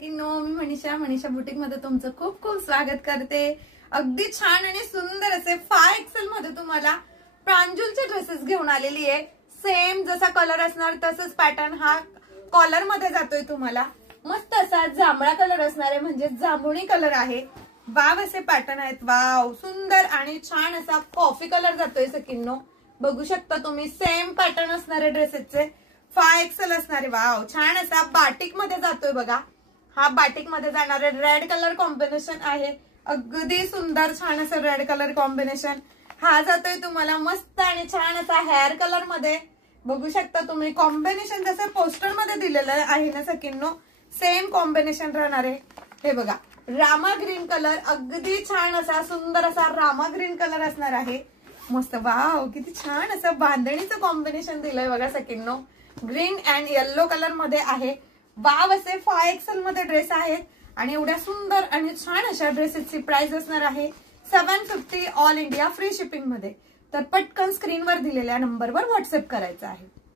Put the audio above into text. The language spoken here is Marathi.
सगळ्यांनो, मी मनीषा बुटीक मध्ये तुमचं खूप खूप स्वागत करते। अगदी छान आणि सुंदर असे 5XL मध्ये तुम्हाला प्रांजूलचे ड्रेसेस घेऊन आलेली आहे। सेम जसा कलर असणार तसंच पॅटर्न हा कॉलर मध्ये जातोय तुम्हाला। मस्त असा जांभळा कलर असणार आहे, म्हणजे जांभुणी कलर आहे। वाव असे पॅटर्न आहेत, वाव सुंदर आणि छान असा कॉफी कलर जातोय सगळ्यांनो। बघू शकता तुम्ही, सेम पॅटर्न असणारे ड्रेसेसचे 5XL असणारे। वाव छान असा बाटिक मध्ये जातोय बघा। हा बाटिक मध्ये जाणारे रेड कलर कॉम्बिनेशन आहे, अगदी सुंदर छान असं रेड कलर कॉम्बिनेशन। हा जातोय तुम्हाला मस्त आणि छान असा हेअर कलर मध्ये। बघू शकता तुम्ही, कॉम्बिनेशन जसं पोस्टर मध्ये दिलेलं आहे ना सगळ्यांनो, सेम कॉम्बिनेशन राहणार आहे। हे बघा, रामा ग्रीन कलर, अगदी छान असा सुंदर असा रामा ग्रीन कलर असणार आहे। मस्त, वाव किती छान असं बांधणीचं कॉम्बिनेशन दिलंय बघा सगळ्यांनो। ग्रीन अँड येलो कलर मध्ये आहे। वाव असे 5XL मध्ये ड्रेस आहेत आणि एवढ्या सुंदर आणि छान अशा ड्रेसेसची प्राइस असणार आहे 750 ऑल इंडिया फ्री शिपिंग मध्ये। तर पटकन स्क्रीनवर दिलेल्या नंबरवर व्हॉट्सअप करायचं आहे।